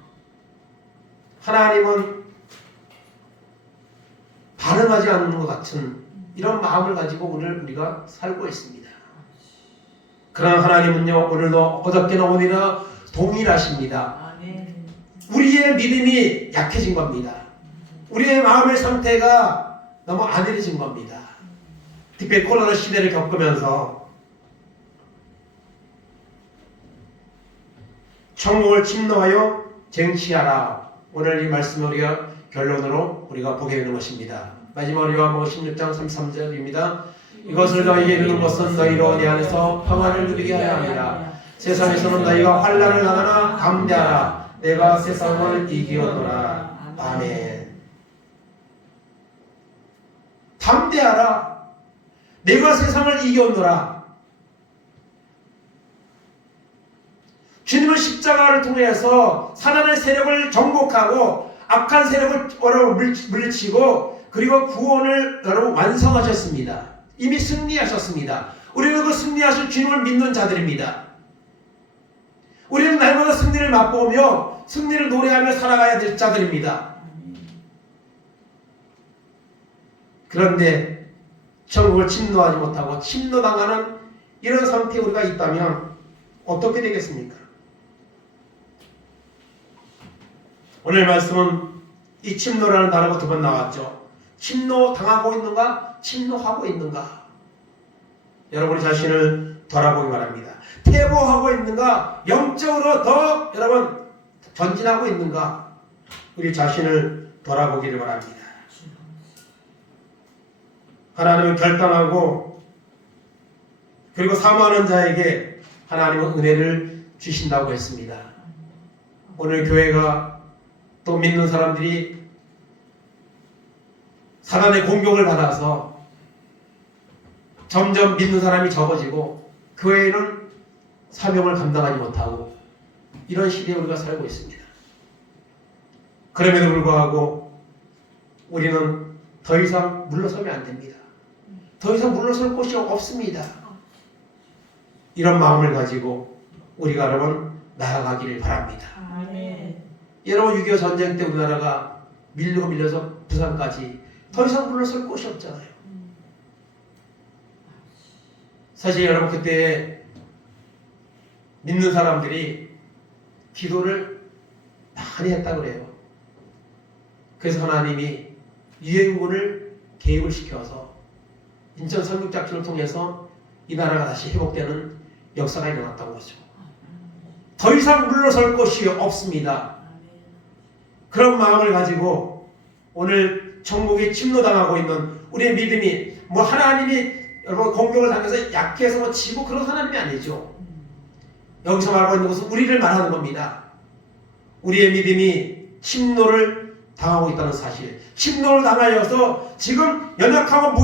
하나님은 반응하지 않는 것 같은 이런 마음을 가지고 오늘 우리가 살고 있습니다. 그러나 하나님은요 오늘도 어저께나 오늘이나 동일하십니다. 우리의 믿음이 약해진 겁니다. 우리의 마음의 상태가 너무 안일해진 겁니다. 특별히 코로나 시대를 겪으면서 천국을 침노하여 쟁취하라. 오늘 이 말씀을 우리가 결론으로 우리가 보게 되는 것입니다. 마지막으로 요한복음 16장 33절입니다. 이것을 너희에게 이르는 것은 너희로 내 안에서 평안을 누리게 하려 함이라. 세상에서는 너희가 환난을 당하나 담대하라. 내가 세상을 이기었노라. 아멘. 담대하라. 내가 세상을 이기었노라. 주님은 십자가를 통해서 사단의 세력을 정복하고 악한 세력을 물리치고 그리고 구원을 여러분 완성하셨습니다. 이미 승리하셨습니다. 우리는 그 승리하신 주님을 믿는 자들입니다. 우리는 날마다 승리를 맛보며 승리를 노래하며 살아가야 될 자들입니다. 그런데 천국을 침노하지 못하고 침노당하는 이런 상태에 우리가 있다면 어떻게 되겠습니까? 오늘 말씀은 이 침노라는 단어가 두 번 나왔죠. 침노당하고 있는가? 침노하고 있는가? 여러분 자신을 돌아보기 바랍니다. 퇴보하고 있는가? 영적으로 더 여러분 전진하고 있는가? 우리 자신을 돌아보기를 바랍니다. 하나님은 결단하고 그리고 사모하는 자에게 하나님은 은혜를 주신다고 했습니다. 오늘 교회가 또 믿는 사람들이 사단의 공격을 받아서 점점 믿는 사람이 적어지고 교회는 사명을 감당하지 못하고 이런 시대에 우리가 살고 있습니다. 그럼에도 불구하고 우리는 더 이상 물러서면 안 됩니다. 더 이상 물러설 곳이 없습니다. 이런 마음을 가지고 우리가 여러분 나아가기를 바랍니다. 아멘. 여러분 6.25 전쟁 때 우리나라가 밀려서 부산까지 더 이상 물러설 곳이 없잖아요. 사실 여러분 그때 믿는 사람들이 기도를 많이 했다 그래요. 그래서 하나님이 유엔군을 개입을 시켜서 인천 상륙작전을 통해서 이 나라가 다시 회복되는 역사가 일어났다고 하죠. 더 이상 물러설 곳이 없습니다. 그런 마음을 가지고 오늘 천국이 침노당하고 있는 우리의 믿음이 하나님이 여러분 공격을 당해서 약해서 지고 그런 하나님이 아니죠. 여기서 말하고 있는 것은 우리를 말하는 겁니다. 우리의 믿음이 침노를 당하고 있다는 사실, 침노를 당하여서 지금 연약하고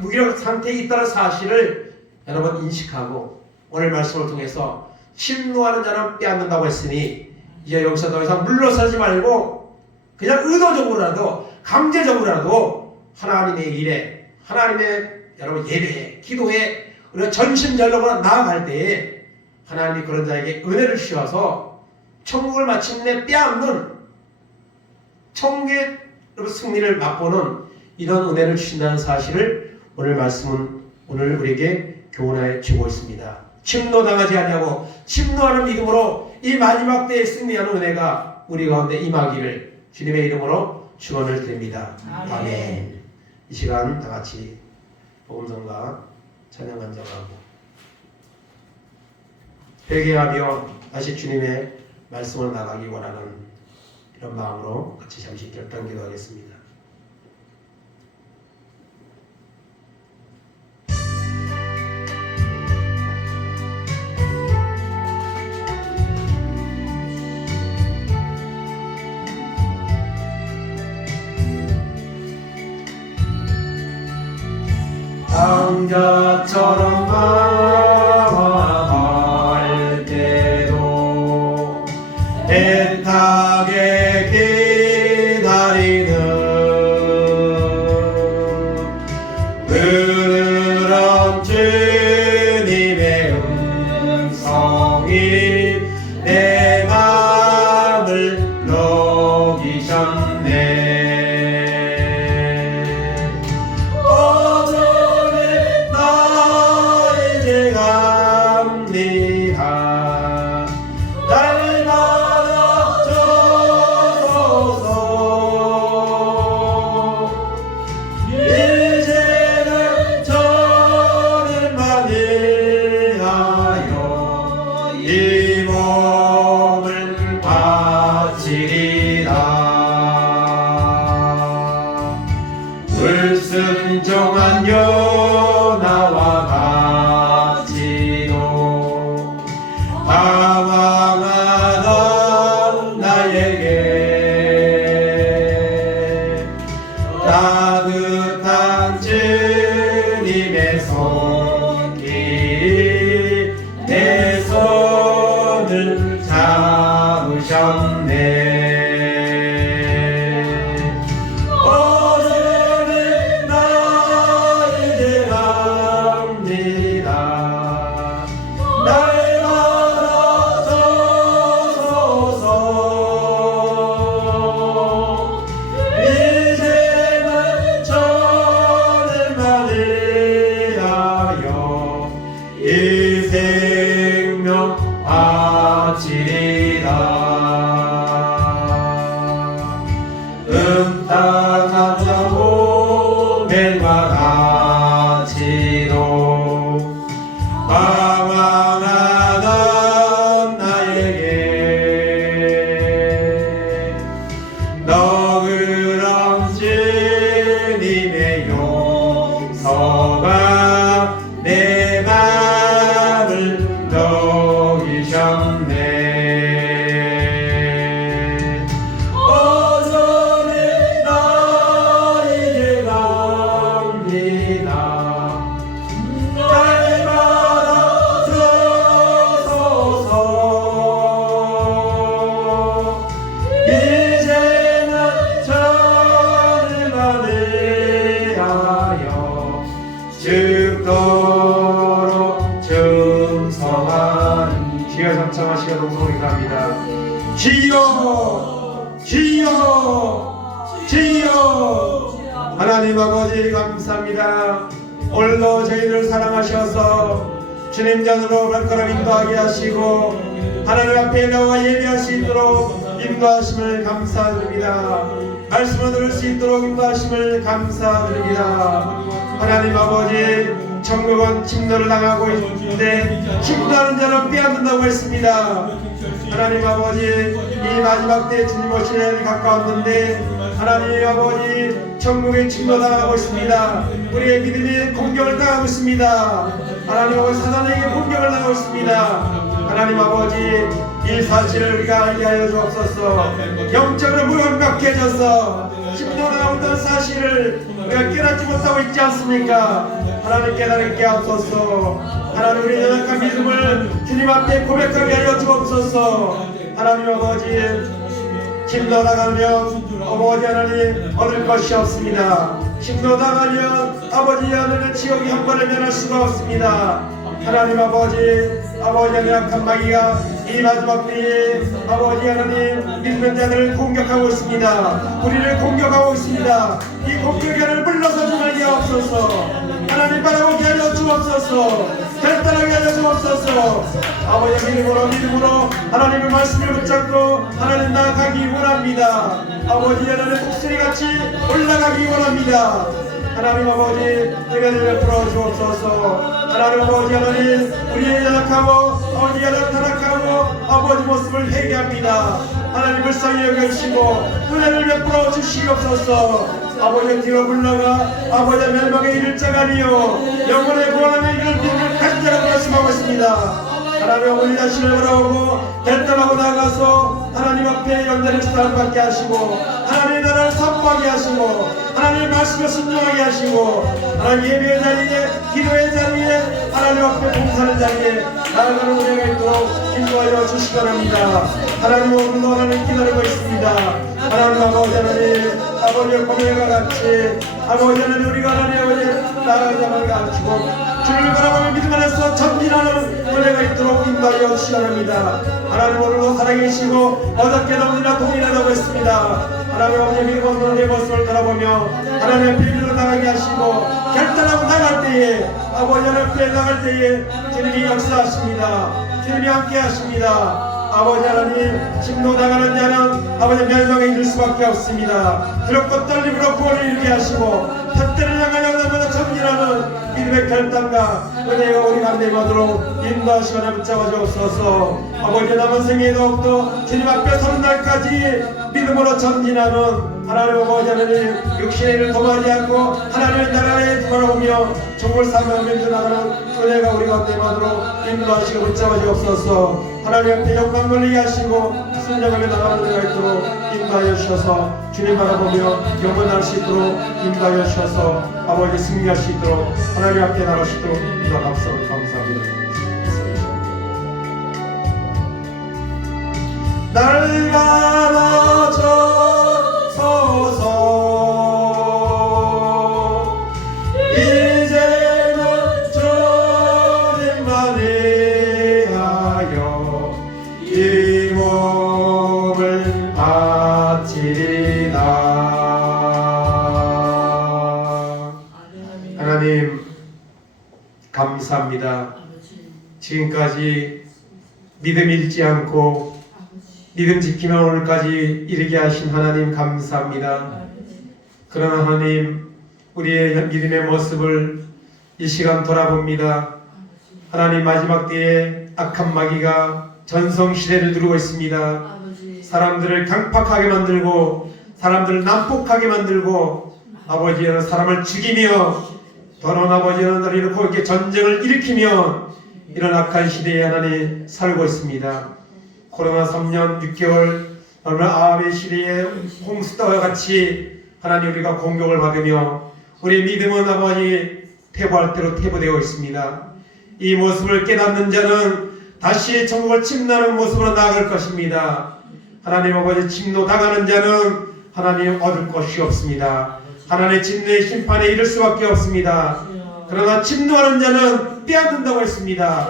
무기력 상태에 있다는 사실을 여러분 인식하고 오늘 말씀을 통해서 침노하는 자는 빼앗는다고 했으니 이제 여기서 더 이상 물러서지 말고 그냥 의도적으로라도 강제적으로라도 하나님의 일에 하나님의 여러분 예배에 기도에 우리가 전심전력으로 나아갈 때에 하나님이 그런 자에게 은혜를 주셔서 천국을 마침내 빼앗는 천국의 승리를 맛보는 이런 은혜를 주신다는 사실을 오늘 말씀은 오늘 우리에게 교훈해 주고 있습니다. 침노당하지 아니하고 침노하는 믿음으로 이 마지막 때에 승리하는 은혜가 우리 가운데 임하기를 주님의 이름으로 축원을 드립니다. 아멘. 아멘. 이 시간 다 같이 복음성가 찬양 간절하고 회개하며 다시 주님의 말씀을 나가기 원하는 이런 마음으로 같이 잠시 결단 기도하겠습니다. 강자처럼 나아갈 때도 애타게 기다리는 그런 주님의 음성이 내 마음을 녹이셨네. 이 몸을 바치리라. 불순종한 요나와 같이도 방황하던 나에게 따뜻한 주님의 손길이 내 손을 잡으셨네. 오늘은 나 이제 갑니다. 날 받아주소서. 이제는 저를 위하여 이 생명 바치리라. 음탕한 자모멜과 같이도 방황하던 나에게 너그러운 주님의 용서가 내 마음을 녹이셨네. 오늘은 나 이제 갑니다. 날 받아주소서. 이제는 저를 위하여 죽도록 충성하니. 주여 삼창하시고 동성으로 합니다. 주여 주여 주여. 하나님 아버지 감사합니다. 오늘도 저희를 사랑하셔서 주님 전으로 발걸음 인도하게 하시고 하나님 앞에 나와 예배할 수 있도록 인도하심을 감사드립니다. 말씀을 들을 수 있도록 인도하심을 감사드립니다. 하나님 아버지, 천국은 침노를 당하고 있는데 침노하는 자는 빼앗는다고 했습니다. 하나님 아버지, 이 마지막 때 주님 오실 날이 가까웠는데 하나님 아버지, 천국에 침노당하고 있습니다. 우리의 믿음이 공격을 당하고 있습니다. 하나님 아버지, 사단에게 공격을 당하고 있습니다. 하나님 아버지, 이 사실을 우리가 알게 하여 주옵소서. 영적으로 무감각해져서 침노당하고 있던 사실을 우리가 깨닫지 못하고 있지 않습니까? 하나님 깨달게 하옵소서. 하나님 우리 연약한 믿음을 주님 앞에 고백하게 하여 주옵소서. 하나님 아버지, 침노당하면 아버지 하나님 얻을 것이 없습니다. 침노당하면 아버지 하나님의 지옥이 한 번에 면할 수가 없습니다. 하나님 아버지, 아버지의 연약한 마귀가 이 마지막 때에 아버지 하나님 믿는 자들을 공격하고 있습니다. 우리를 공격하고 있습니다. 이 공격을 물러서지 말게 하옵소서. 하나님 바라보게 하여 주옵소서. 결단하게 하여 주옵소서. 아버지 믿음으로 하나님의 말씀을 붙잡고 하나님 나아가기 원합니다. 아버지 하나님 목소리같이 올라가기 원합니다. 하나님 아버지 내가 베풀어 주옵소서. 하나님 아버지 하나님 우리의 연약하고 아버지가 나타나고 아버지 모습을 회개합니다. 하나님 불쌍히 여겨주시고 은혜를 베풀어 주시옵소서. 아버지 뒤로 물러가 아버지 멸망에 이를 자가 아니요 영혼의 구원함에 이를 믿음을 가진자라고 말씀하고 있습니다. 하나님 아버지 자신을 바라보고 결단하고 나아가서 하나님 앞에 연단을 사랑받게 하시고 하나님의 나라를 선포하게 하시고 하나님의 말씀을 순종하게 하시고 하나님 예배의 자리에 기도의 자리에 하나님 앞에 봉사하는 자리에 나아가는 은혜가 있도록 인도하여 주시기 바랍니다. 하나님 오늘도 하나님 기다리고 있습니다. 하나님 아버지의 고백과 같이 아버지 하나님 우리가 하나님 아버지 나아가자마자 가르치고 주를 바라보며 믿음 안에서 전진하는 은혜가 있도록 인도하여 주시기 바랍니다. 하나님 오늘도 살아계시고 어저께도 오늘이나 동일하다고 했습니다. 하나님 아버지 믿음으로 내 모습을 돌아보며 하나님의 비밀로 나가게 하시고 결단하고 나갈 때에 아버지 하나님 앞에 나갈 때에 주님이 역사하십니다. 주님이 함께 하십니다. 아버지 하나님 진노 당하는 자는 아버지 멸망에 이를 수밖에 없습니다. 두렵고 떨림으로 구원을 이루게 하시고 푯대를 향하여 나마다 전진하는 믿음의 결단과 은혜가 우리 가운데 임하도록 인도하시고 하나 붙잡아 주옵소서. 아버지 남은 생에 더욱더 주님 앞에 서는 날까지 믿음으로 전진하는 하나님 아버지 하나님 육신의 일을 도마지 않고 하나님의 나라에 돌아오며 종을 삼아 면전하는 은혜가 우리 가운데 임하도록 인도하시고 붙잡아 주옵소서. 하나님 앞에 영광 돌리게 하시고 순종하며 나가는 은혜가 있도록 인도하여 주셔서 주님 바라보며 영원할 수 있도록 인도하여 주셔서 아버지 승리할 수 있도록 하나님 앞에 나갈 수 있도록 인도하옵소서. 감사합니다. 날 받아주소서. 이제는 주님만 위하여 이 몸을 바치리다. 하나님 감사합니다. 지금까지 믿음 잃지 않고 믿음 지키며 오늘까지 이르게 하신 하나님 감사합니다. 그러나 하나님 우리의 믿음의 모습을 이 시간 돌아봅니다. 하나님 마지막 때에 악한 마귀가 전성시대를 누르고 있습니다. 사람들을 강팍하게 만들고 사람들을 난폭하게 만들고 아버지는 사람을 죽이며 더러운 아버지는 너를 이렇게 이렇게 전쟁을 일으키며 이런 악한 시대에 하나님 살고 있습니다. 코로나 3년 6개월 어느 아합의 시대에 홍수다와 같이 하나님 우리가 공격을 받으며 우리 믿음은 아버지 퇴보할 대로 퇴보되어 있습니다. 이 모습을 깨닫는 자는 다시 천국을 침노하는 모습으로 나아갈 것입니다. 하나님 아버지 침노 당하는 자는 하나님 얻을 것이 없습니다. 하나님의 진노의 심판에 이를 수밖에 없습니다. 그러나 침노하는 자는 빼앗는다고 했습니다.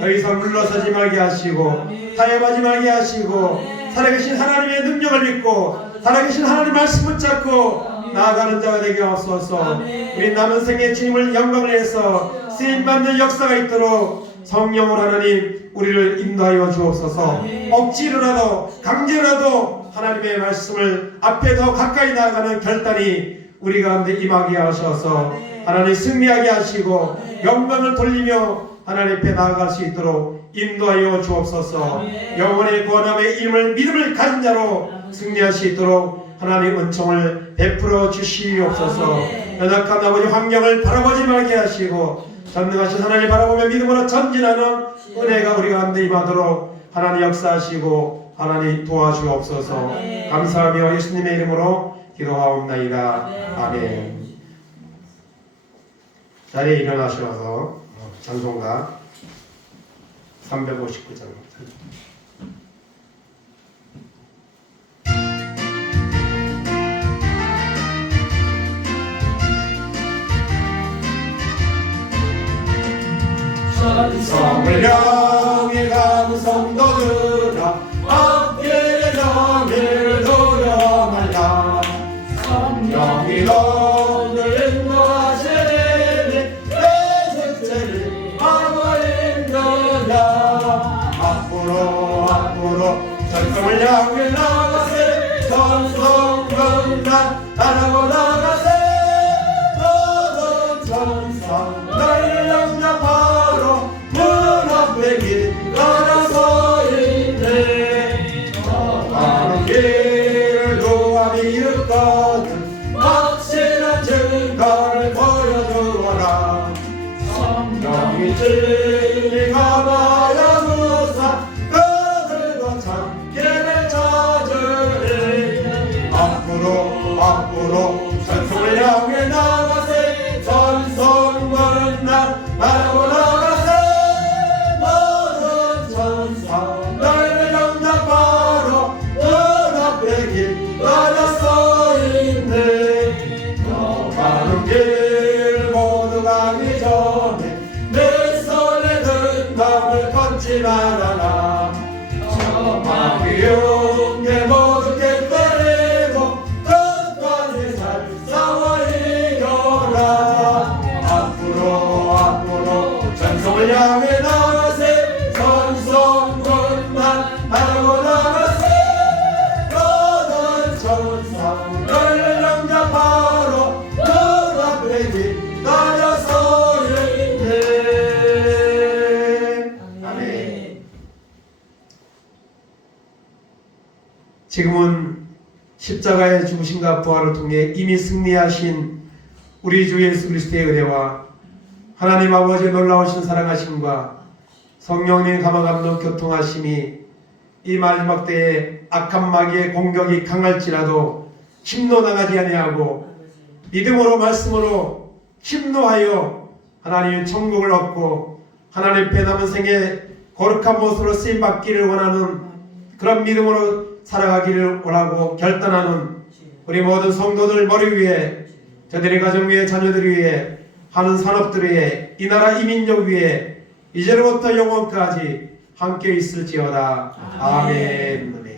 더 이상 물러서지 말게 하시고 타협하지 말게 하시고 살아계신 하나님의 능력을 믿고 살아계신 하나님 말씀 붙잡고 나아가는 자가 되게 하옵소서. 우리 남은 생에 주님을 영광을 해서 쓰임받는 역사가 있도록 성령으로 하나님 우리를 인도하여 주옵소서. 억지로라도 강제로라도 하나님의 말씀을 앞에 더 가까이 나아가는 결단이 우리 가운데 임하게 하셔서 하나님 승리하게 하시고 영광을 돌리며 하나님 앞에 나아갈 수 있도록 인도하여 주옵소서. 영원의 구원함의 이름을 믿음을 가진 자로 승리할 수 있도록 하나님 은총을 베풀어 주시옵소서. 연약한 아버지 환경을 바라보지 말게 하시고 전능하신 하나님 바라보며 믿음으로 전진하는 은혜가 우리 가운데 임하도록 하나님 역사하시고 하나님 도와주옵소서. 감사하며 예수님의 이름으로 기도하옵나이다. 아멘. 자리에 일어나셔서 찬송가 359장 찬송을 향해 감성도들아 앞길의 정의를 두려 말라. 성령이 너를 인도하시니 내 죄를 천사 너희를 영접하러 문 앞에 길 걸어서 있네. 가는 길을 누가 믿거든 확실한 증거를 보여주어라. 성령이 진리가 말하무사 그들과 참기를 찾으리. 앞으로 전성을 향해 나가세. 전성문난 말하고 나가세. 모든 천사 너희를 영접하러 문 앞에 길 걸어서 있네. 가는 길 모두 가기 전에 내 손에 든 담을 걷지 말아라. 저 마귀 용계 모두 깨뜨리고 끝까지 잘 싸워 이겨라. 앞으로 전성을 향해 나가세. 전성문만 바라고 나가세. 모든 천사 너희를 영접하러 문 앞에 길 걸어서 있네. 아멘. 지금은 십자가의 죽으심과 부활을 통해 이미 승리하신 우리 주 예수 그리스도의 은혜와 하나님 아버지의 놀라우신 사랑하심과 성령님의 감화감동 교통하심이 이 마지막 때에 악한 마귀의 공격이 강할지라도 힘도 나가지 아니하고 믿음으로 말씀으로 힘노하여 하나님의 천국을 얻고 하나님 앞에 남은 생에 거룩한 모습으로 쓰임받기를 원하는 그런 믿음으로 살아가기를 원하고 결단하는 우리 모든 성도들 머리 위에 저들의 가정 위에 자녀들 위에 하는 산업들 위에 이 나라 이 민족 위에 이제로부터 영원까지 함께 있을지어다. 아멘.